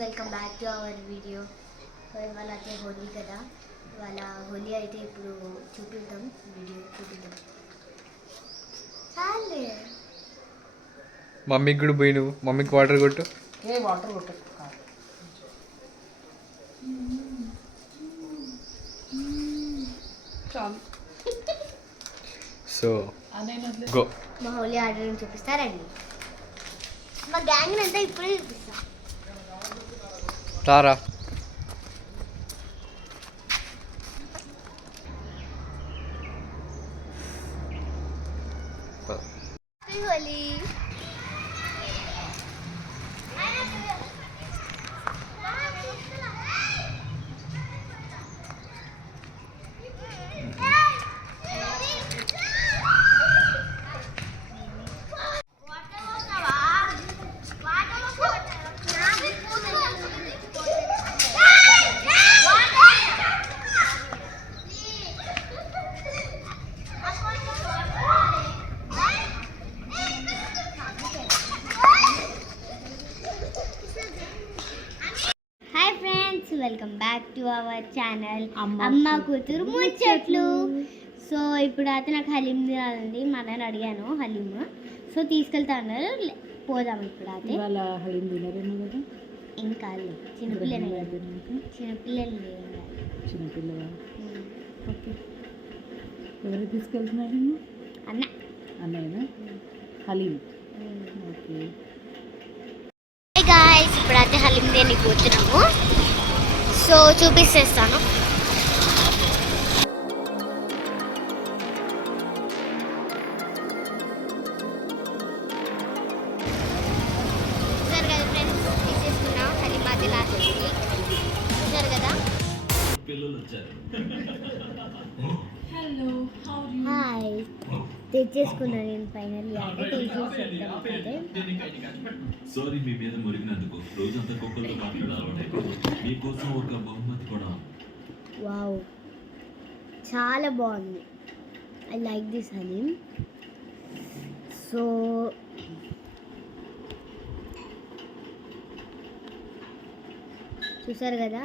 Welcome back to hour video. ఇవాళ అయితే హోలీ కదా, ఇవాళ హోలీ అయితే ఇప్పుడు చూపిద్దాం, వీడియో చూపిద్దాం. చాలే మమ్మీకి కూడా పోయి నువ్వు మమ్మీకి వాటర్ కొట్టు. వాటర్ కొట్టు చాలు. So go. మా హోలీ ఆర్డర్ చూపిస్తారండి. మా గ్యాంగ్ అంతా ఇప్పుడే చూపిస్తా. తారా హోలీ welcome back to our channel అమ్మ కూతురు ముచ్చట్లు. సో ఇప్పుడు అయితే నాకు హలీం తినాలండి, మా నాన్న అడిగాను హలీం, సో తీసుకెళ్తా అన్నారు. పోదాం ఇప్పుడు అయితే. హలీం తినరేమో కదా, ఇంకా చిన్నపిల్లలు చిన్నపిల్లలు చిన్నపిల్లవా? ఓకే, ఎవరు తీసుకెళ్తున్నారు? అన్నయ్యనా హలీం? ఓకే గాయ్స్, ఇప్పుడైతే హలీం దేనికి పోతున్నాము, సో చూపిస్తాను. చూసారు కదా ఫ్రెండ్స్, తీసేసుకున్నాం హలీం అది లాస్ట్. చూసారు కదా. హాయ్, తెచ్చేసుకున్నా నేను ఫైనల్లీ. అంటే సారీ మీ మీద మురిగినందుకు. రోజంతా కుక్కలతో మాట్లాడాలి. మీకోసం ఒక బహుమతి కూడా. వావ్, చాలా బాగుంది. I like this haleem. So చూసారు కదా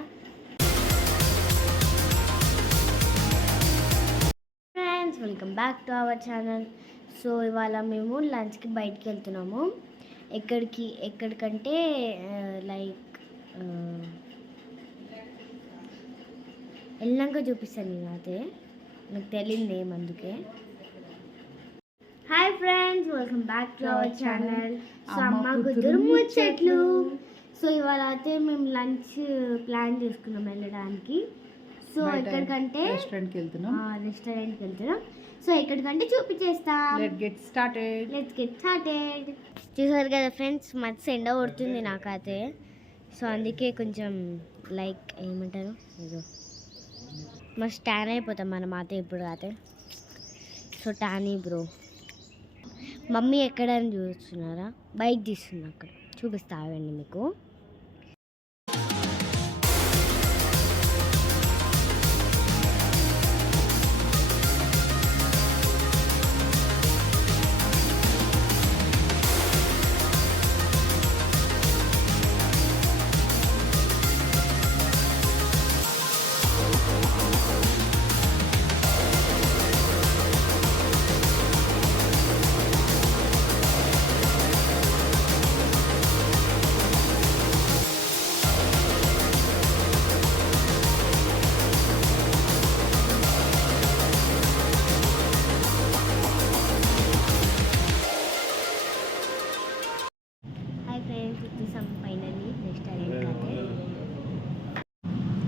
friends, welcome back to our channel. So ఇవాళ మేము లంచ్కి బయటికి వెళ్తున్నాము. ఎక్కడికంటే లైక్ వెళ్ళాక చూపిస్తాను నేను. అయితే నాకు తెలియదు ఏం, అందుకే. Hi friends, welcome back to our channel. So అమ్మ కూతురు ముచ్చట్లు. సో ఇవాళ అయితే మేము లంచ్ ప్లాన్ చేసుకున్నాం వెళ్ళడానికి. సో ఎక్కడికంటే రెస్టారెంట్కి వెళ్తున్నాం. సో ఎక్కడికంటే చూపించేస్తా. Let's get started. చూసారు కదా ఫ్రెండ్స్, మస్తు ఎండ కొడుతుంది నాకైతే. సో అందుకే కొంచెం లైక్ ఏమంటారు, ఇదో మస్తు ట్యాన్ అయిపోతాం మనం అయితే ఇప్పుడు అయితే. So Tony bro. మమ్మీ ఎక్కడని చూస్తున్నారా? బైక్ తీస్తుంది అక్కడ, చూపిస్తా ఆగండి మీకు.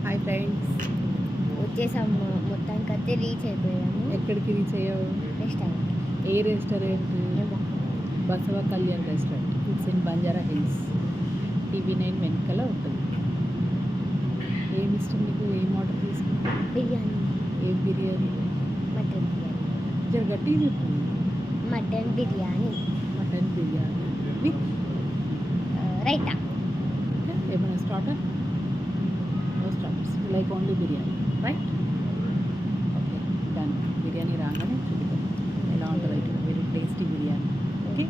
హాయ్ ఫ్రెండ్స్, వచ్చేసాము. మొత్తానికి అయితే రీచ్ అయిపోయాము. ఎక్కడికి రీచ్ అయ్యావు? Restaurant. A restaurant? Basava Kalyan restaurant. It's in Banjara hills. TV9 వెనకాల ఉంటుంది. ఏమి ఇష్టం నీకు? ఏం ఆర్డర్ తీసుకుంటావు? బిర్యానీ. ఏం బిర్యానీ? మటన్ బిర్యానీ. జర గట్టిగా చెప్పు. Mutton biryani with raita. ఏమైనా starter? No starters, like only biryani, right? Okay done. Biryani రాగానే చూద్దాం ఎలా ఉంటుందో. ఇక్కడ very tasty biryani. Okay.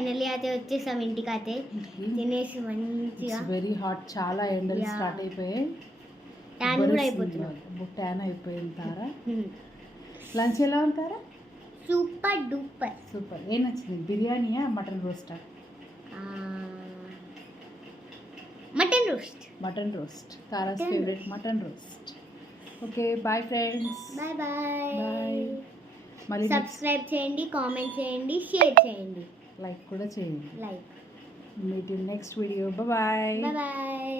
Finally అయితే వచ్చేసాం ఇంటికి అయితే తినేసి మంచిగా వెరీ హాట్, చాలా ఎండలు Yeah. స్టార్ట్ అయిపోయాయి. ట్యాన్ కూడా అయిపోతున్నాం. ట్యాన్ అయిపోయింది తారా. లంచ్ ఎలా ఉంటారా? Super duper. సూపర్. ఏం నచ్చింది, బిర్యానీయా మటన్ రోస్టా? Mutton roast. Mutton roast, Tara's favourite mutton roast. Okay bye friends, bye bye. Bye. మళ్ళీ సబ్స్క్రైబ్ చేయండి, కామెంట్ చేయండి, షేర్ చేయండి, లైక్ కూడా చేయండి. Like. Meet in next video. Bye. Bye bye.